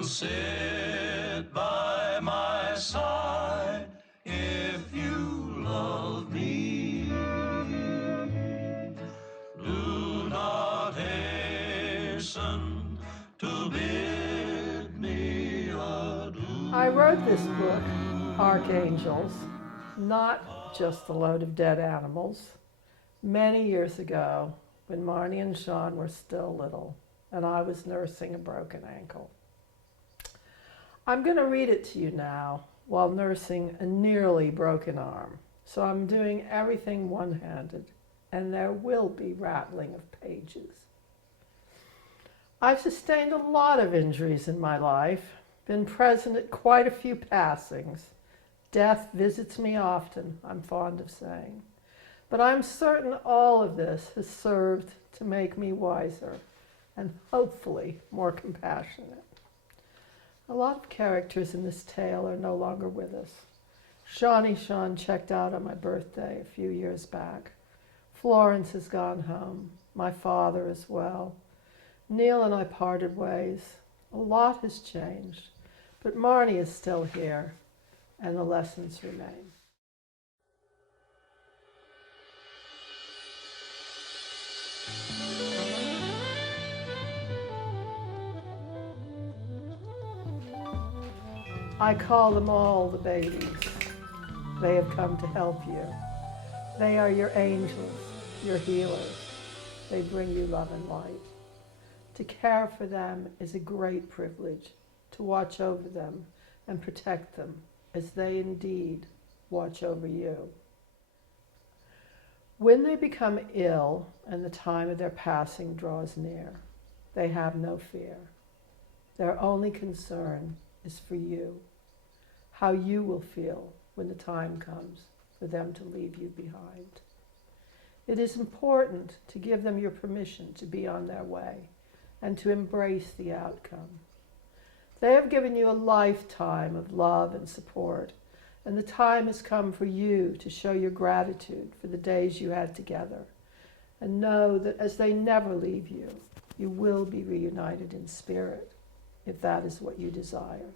and sit by my side if you love me. Do not hasten to bid me adieu. I wrote this book, Archangels, not just a load of dead animals, many years ago when Marnie and Sean were still little and I was nursing a broken ankle. I'm going to read it to you now while nursing a nearly broken arm. So I'm doing everything one-handed, and there will be rattling of pages. I've sustained a lot of injuries in my life, been present at quite a few passings. Death visits me often, I'm fond of saying. But I'm certain all of this has served to make me wiser and hopefully more compassionate. A lot of characters in this tale are no longer with us. Shawnee Sean checked out on my birthday a few years back. Florence has gone home, my father as well. Neil and I parted ways. A lot has changed, but Marnie is still here, and the lessons remain. I call them all the babies. They have come to help you. They are your angels, your healers. They bring you love and light. To care for them is a great privilege, to watch over them and protect them as they indeed watch over you. When they become ill and the time of their passing draws near, they have no fear. Their only concern is for you, how you will feel when the time comes for them to leave you behind. It is important to give them your permission to be on their way and to embrace the outcome. They have given you a lifetime of love and support, and the time has come for you to show your gratitude for the days you had together, and know that as they never leave you, you will be reunited in spirit, if that is what you desire.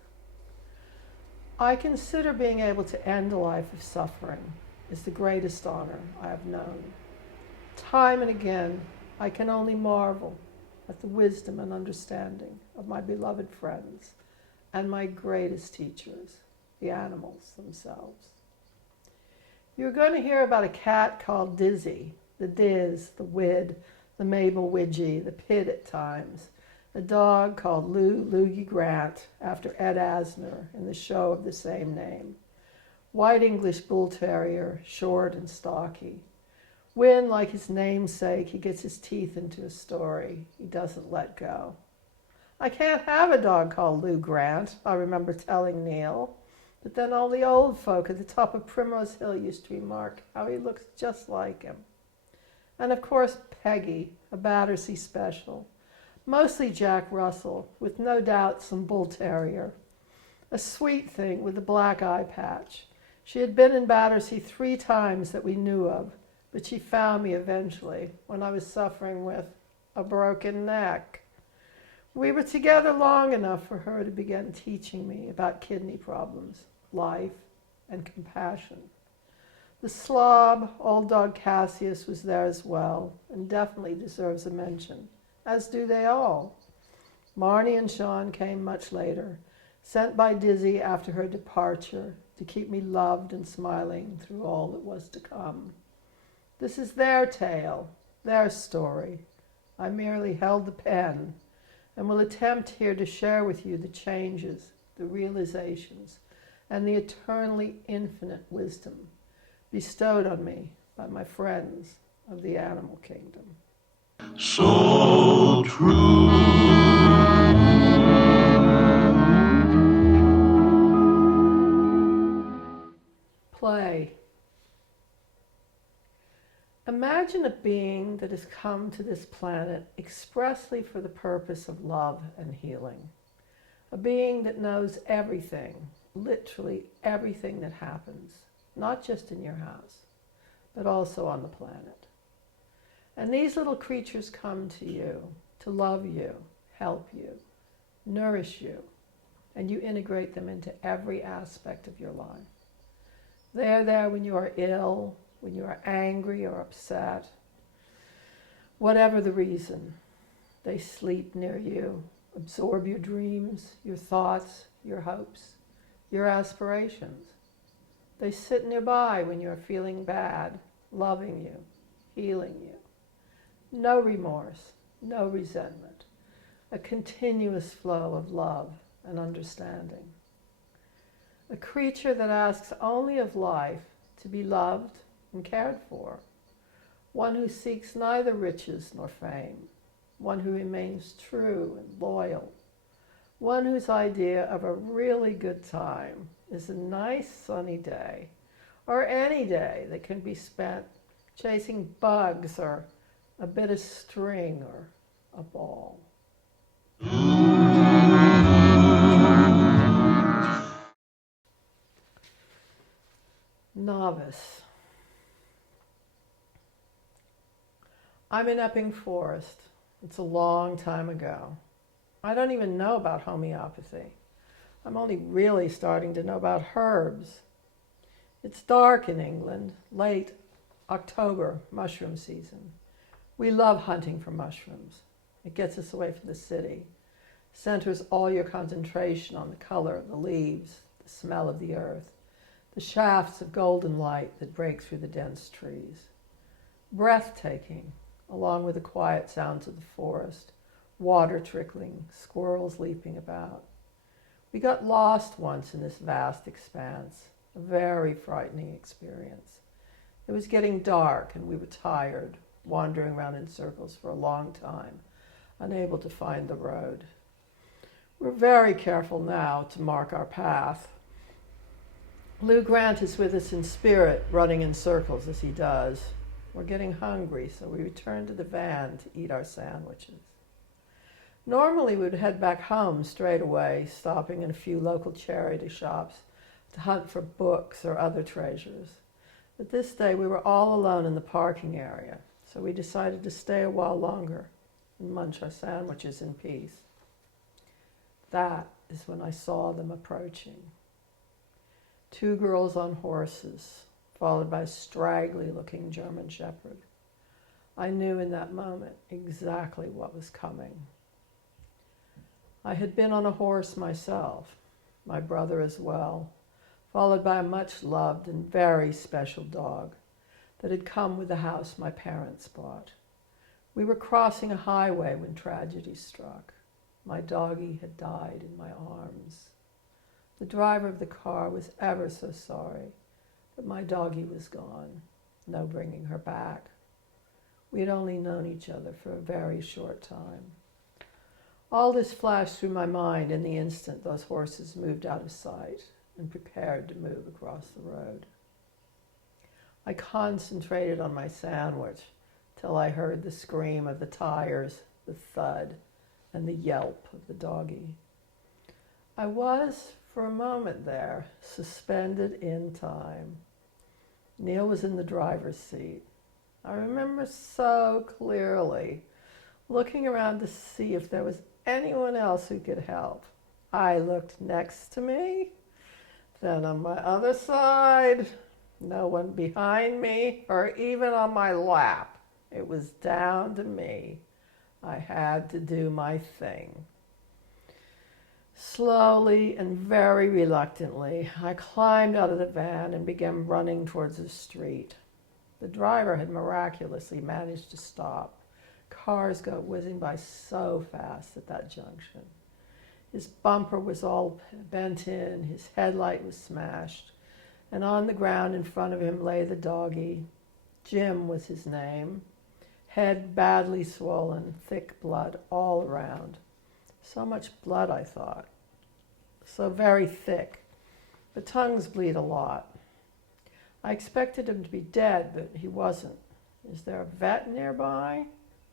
I consider being able to end a life of suffering is the greatest honor I have known. Time and again, I can only marvel at the wisdom and understanding of my beloved friends and my greatest teachers, the animals themselves. You're going to hear about a cat called Dizzy, the Diz, the Wid, the Mabel Widgie, the Pid at times, a dog called Loogie Grant, after Ed Asner in the show of the same name, White English Bull Terrier, short and stocky. When, like his namesake, he gets his teeth into a story, he doesn't let go. I can't have a dog called Lou Grant, I remember telling Neil. But then all the old folk at the top of Primrose Hill used to remark how he looks just like him. And of course, Peggy, a Battersea special. Mostly Jack Russell, with no doubt some bull terrier. A sweet thing with a black eye patch. She had been in Battersea 3 times that we knew of, but she found me eventually when I was suffering with a broken neck. We were together long enough for her to begin teaching me about kidney problems, life, and compassion. The slob, old dog Cassius, was there as well, and definitely deserves a mention, as do they all. Marnie and Sean came much later, sent by Dizzy after her departure to keep me loved and smiling through all that was to come. This is their tale, their story. I merely held the pen and will attempt here to share with you the changes, the realizations, and the eternally infinite wisdom bestowed on me by my friends of the animal kingdom. So true. Play. Imagine a being that has come to this planet expressly for the purpose of love and healing. A being that knows everything, literally everything that happens, not just in your house, but also on the planet. And these little creatures come to you to love you, help you, nourish you, and you integrate them into every aspect of your life. They're there when you are ill, when you are angry or upset. Whatever the reason, they sleep near you, absorb your dreams, your thoughts, your hopes, your aspirations. They sit nearby when you're feeling bad, loving you, healing you. No remorse, no resentment, a continuous flow of love and understanding. A creature that asks only of life to be loved and cared for. One who seeks neither riches nor fame. One who remains true and loyal. One whose idea of a really good time is a nice sunny day, or any day that can be spent chasing bugs or a bit of string or a ball. Novice. I'm in Epping Forest. It's a long time ago. I don't even know about homeopathy. I'm only really starting to know about herbs. It's dark in England, late October, mushroom season. We love hunting for mushrooms. It gets us away from the city, centers all your concentration on the color of the leaves, the smell of the earth, the shafts of golden light that break through the dense trees. Breathtaking, along with the quiet sounds of the forest, water trickling, squirrels leaping about. We got lost once in this vast expanse, a very frightening experience. It was getting dark and we were tired, wandering around in circles for a long time, unable to find the road. We're very careful now to mark our path. Lou Grant is with us in spirit, running in circles as he does. We're getting hungry, so we return to the van to eat our sandwiches. Normally we'd head back home straight away, stopping in a few local charity shops to hunt for books or other treasures. But this day we were all alone in the parking area, so we decided to stay a while longer and munch our sandwiches in peace. That is when I saw them approaching. 2 girls on horses, followed by a straggly-looking German shepherd. I knew in that moment exactly what was coming. I had been on a horse myself, my brother as well, followed by a much-loved and very special dog that had come with the house my parents bought. We were crossing a highway when tragedy struck. My doggie had died in my arms. The driver of the car was ever so sorry, but my doggie was gone, no bringing her back. We had only known each other for a very short time. All this flashed through my mind in the instant those horses moved out of sight and prepared to move across the road. I concentrated on my sandwich till I heard the scream of the tires, the thud, and the yelp of the doggie. I was, for a moment there, suspended in time. Neil was in the driver's seat. I remember so clearly looking around to see if there was anyone else who could help. I looked next to me, then on my other side, no one behind me or even on my lap. It was down to me. I had to do my thing. Slowly and very reluctantly, I climbed out of the van and began running towards the street. The driver had miraculously managed to stop. Cars go whizzing by so fast at that junction. His bumper was all bent in, his headlight was smashed, and on the ground in front of him lay the doggie. Jim was his name. Head badly swollen, thick blood all around. So much blood, I thought. So very thick. The tongues bleed a lot. I expected him to be dead, but he wasn't. Is there a vet nearby?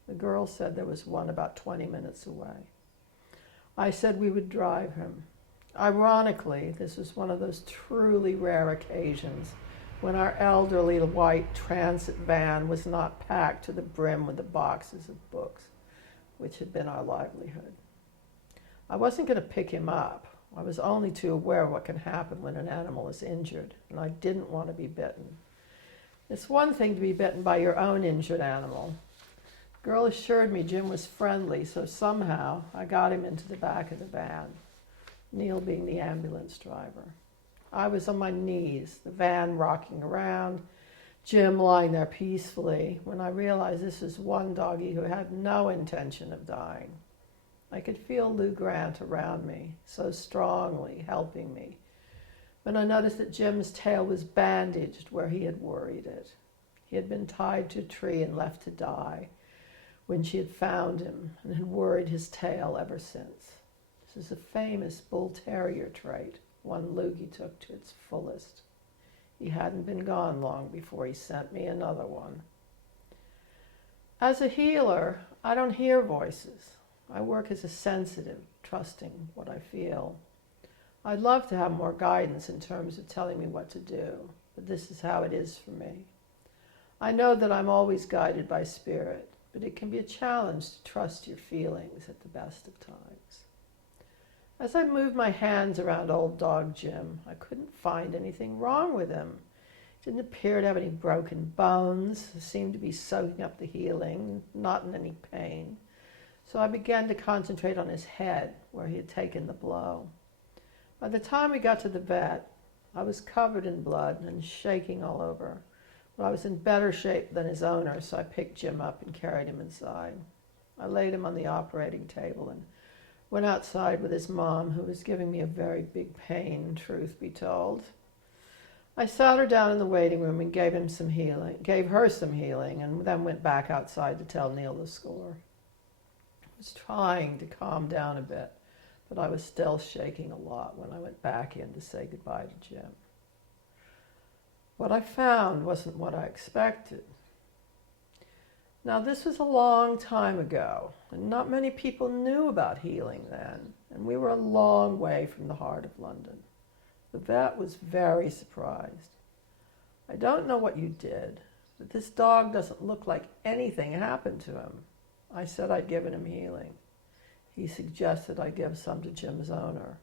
The girl said there was one about 20 minutes away. I said we would drive him. Ironically, this was one of those truly rare occasions when our elderly white transit van was not packed to the brim with the boxes of books, which had been our livelihood. I wasn't going to pick him up. I was only too aware of what can happen when an animal is injured, and I didn't want to be bitten. It's one thing to be bitten by your own injured animal. The girl assured me Jim was friendly, so somehow I got him into the back of the van, Neil being the ambulance driver. I was on my knees, the van rocking around, Jim lying there peacefully, when I realized this was one doggie who had no intention of dying. I could feel Lou Grant around me, so strongly, helping me. When I noticed that Jim's tail was bandaged where he had worried it. He had been tied to a tree and left to die when she had found him and had worried his tail ever since. This is a famous bull terrier trait, one Loogie took to its fullest. He hadn't been gone long before he sent me another one. As a healer, I don't hear voices. I work as a sensitive, trusting what I feel. I'd love to have more guidance in terms of telling me what to do, but this is how it is for me. I know that I'm always guided by spirit, but it can be a challenge to trust your feelings at the best of times. As I moved my hands around old dog Jim, I couldn't find anything wrong with him. He didn't appear to have any broken bones, seemed to be soaking up the healing, not in any pain. So I began to concentrate on his head, where he had taken the blow. By the time we got to the vet, I was covered in blood and shaking all over. But I was in better shape than his owner, so I picked Jim up and carried him inside. I laid him on the operating table and went outside with his mom, who was giving me a very big pain, truth be told. I sat her down in the waiting room and gave her some healing, and then went back outside to tell Neil the score. I was trying to calm down a bit, but I was still shaking a lot when I went back in to say goodbye to Jim. What I found wasn't what I expected. Now, this was a long time ago, and not many people knew about healing then, and we were a long way from the heart of London. The vet was very surprised. I don't know what you did, but this dog doesn't look like anything happened to him. I said I'd given him healing. He suggested I give some to Jim's owner.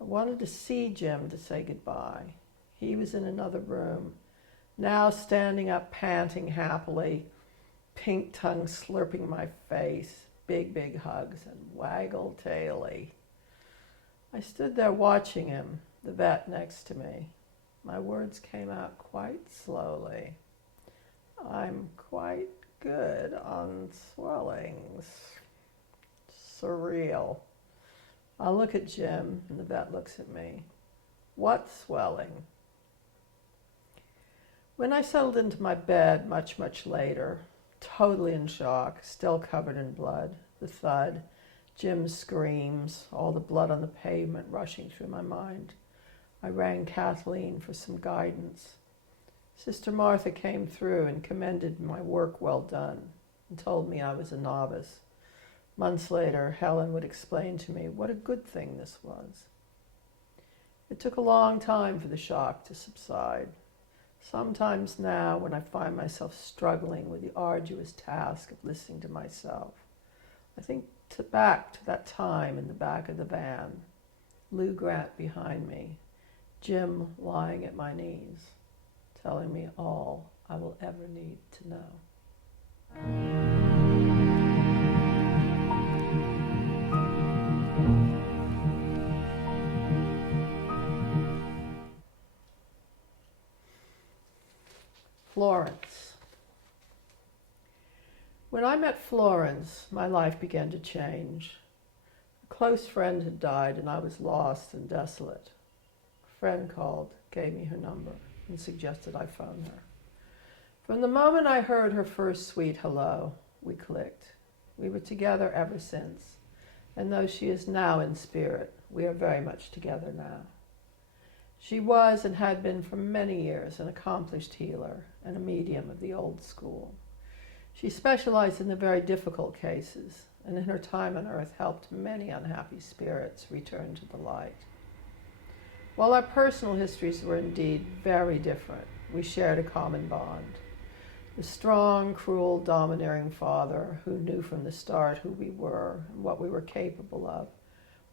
I wanted to see Jim to say goodbye. He was in another room, now standing up, panting happily, pink tongue slurping my face, big hugs, and waggle-taily. I stood there watching him, the vet next to me. My words came out quite slowly. I'm quite good on swellings. Surreal. I look at Jim, and the vet looks at me. What swelling? When I settled into my bed much later, totally in shock, still covered in blood, the thud, Jim's screams, all the blood on the pavement rushing through my mind, I rang Kathleen for some guidance. Sister Martha came through and commended my work well done and told me I was a novice. Months later, Helen would explain to me what a good thing this was. It took a long time for the shock to subside. Sometimes now, when I find myself struggling with the arduous task of listening to myself, I think back to that time in the back of the van, Lou Grant behind me, Jim lying at my knees, telling me all I will ever need to know. Florence. When I met Florence, my life began to change. A close friend had died and I was lost and desolate. A friend called, gave me her number, and suggested I phone her. From the moment I heard her first sweet hello, we clicked. We were together ever since, and though she is now in spirit, we are very much together now. She was and had been for many years an accomplished healer and a medium of the old school. She specialized in the very difficult cases, and in her time on earth helped many unhappy spirits return to the light. While our personal histories were indeed very different, we shared a common bond. The strong, cruel, domineering father who knew from the start who we were and what we were capable of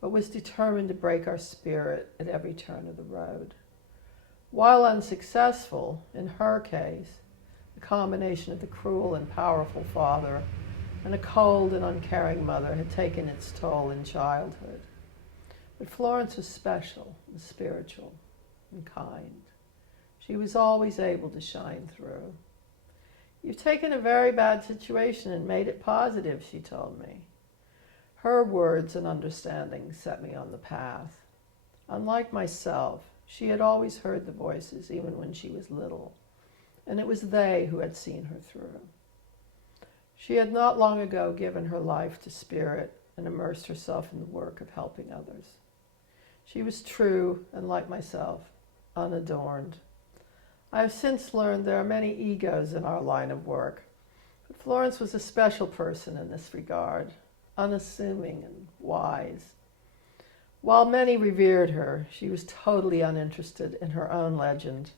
but was determined to break our spirit at every turn of the road. While unsuccessful, in her case, the combination of the cruel and powerful father and a cold and uncaring mother had taken its toll in childhood. But Florence was special and spiritual and kind. She was always able to shine through. "You've taken a very bad situation and made it positive," she told me. Her words and understanding set me on the path. Unlike myself, she had always heard the voices even when she was little, and it was they who had seen her through. She had not long ago given her life to Spirit and immersed herself in the work of helping others. She was true and, like myself, unadorned. I have since learned there are many egos in our line of work, but Florence was a special person in this regard, unassuming and wise. While many revered her, she was totally uninterested in her own legend,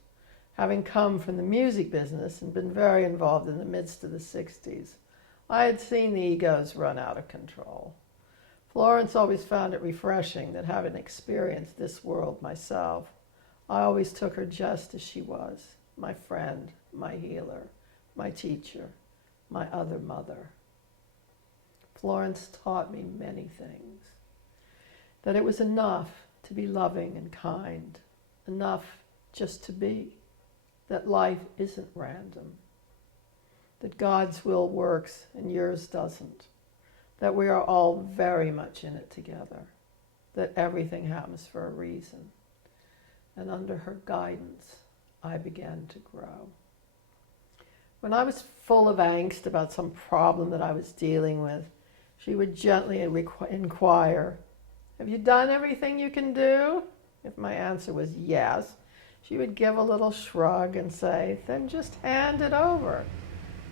having come from the music business and been very involved in the midst of the 60s. I had seen the egos run out of control. Florence always found it refreshing that, having experienced this world myself, I always took her just as she was, my friend, my healer, my teacher, my other mother. Florence taught me many things. That it was enough to be loving and kind, enough just to be, that life isn't random, that God's will works and yours doesn't, that we are all very much in it together, that everything happens for a reason. And under her guidance, I began to grow. When I was full of angst about some problem that I was dealing with, she would gently inquire, "Have you done everything you can do?" If my answer was yes, she would give a little shrug and say, "Then just hand it over."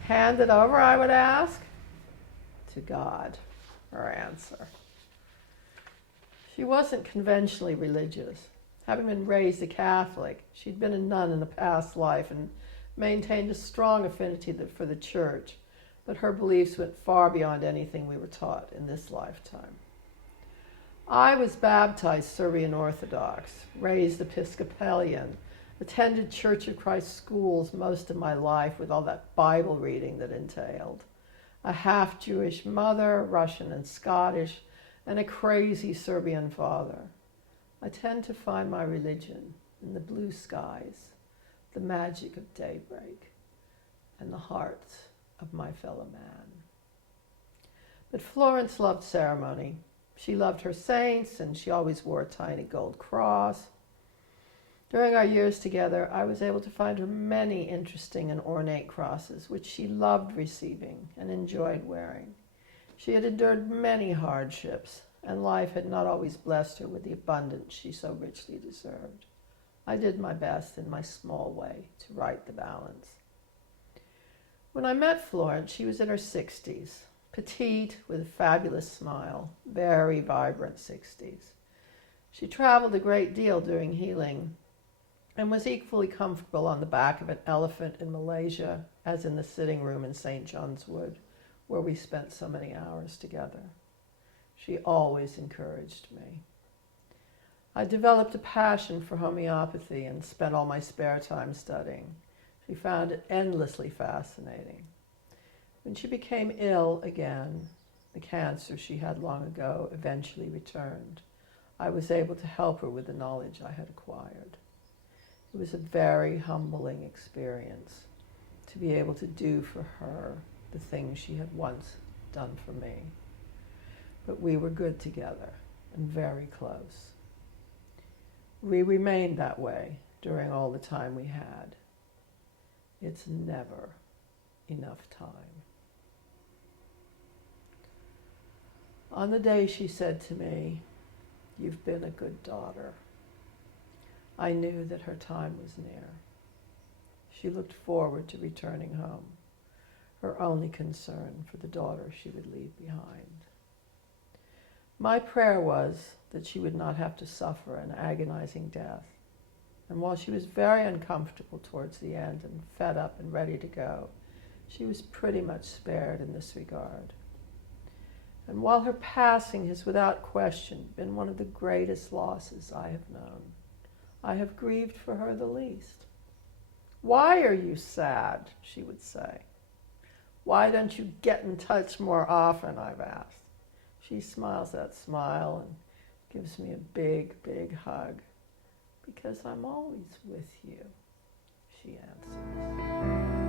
"Hand it over," I would ask. "To God," her answer. She wasn't conventionally religious. Having been raised a Catholic, she'd been a nun in a past life and maintained a strong affinity for the church, but her beliefs went far beyond anything we were taught in this lifetime. I was baptized Serbian Orthodox, raised Episcopalian, attended Church of Christ schools most of my life with all that Bible reading that entailed, a half-Jewish mother, Russian and Scottish, and a crazy Serbian father. I tend to find my religion in the blue skies, the magic of daybreak, and the hearts of my fellow man. But Florence loved ceremony. She loved her saints, and she always wore a tiny gold cross. During our years together, I was able to find her many interesting and ornate crosses, which she loved receiving and enjoyed wearing. She had endured many hardships, and life had not always blessed her with the abundance she so richly deserved. I did my best in my small way to right the balance. When I met Florence, she was in her 60s, petite, with a fabulous smile, very vibrant 60s. She traveled a great deal doing healing and was equally comfortable on the back of an elephant in Malaysia as in the sitting room in St. John's Wood, where we spent so many hours together. She always encouraged me. I developed a passion for homeopathy and spent all my spare time studying. She found it endlessly fascinating. When she became ill again, the cancer she had long ago eventually returned. I was able to help her with the knowledge I had acquired. It was a very humbling experience to be able to do for her the things she had once done for me. But we were good together and very close. We remained that way during all the time we had. It's never enough time. On the day she said to me, "You've been a good daughter," I knew that her time was near. She looked forward to returning home, her only concern for the daughter she would leave behind. My prayer was that she would not have to suffer an agonizing death, and while she was very uncomfortable towards the end and fed up and ready to go, she was pretty much spared in this regard. And while her passing has without question been one of the greatest losses I have known, I have grieved for her the least. Why are you sad? She would say. Why don't you get in touch more often? I've asked. She smiles that smile and gives me a big, big hug. Because I'm always with you, she answers.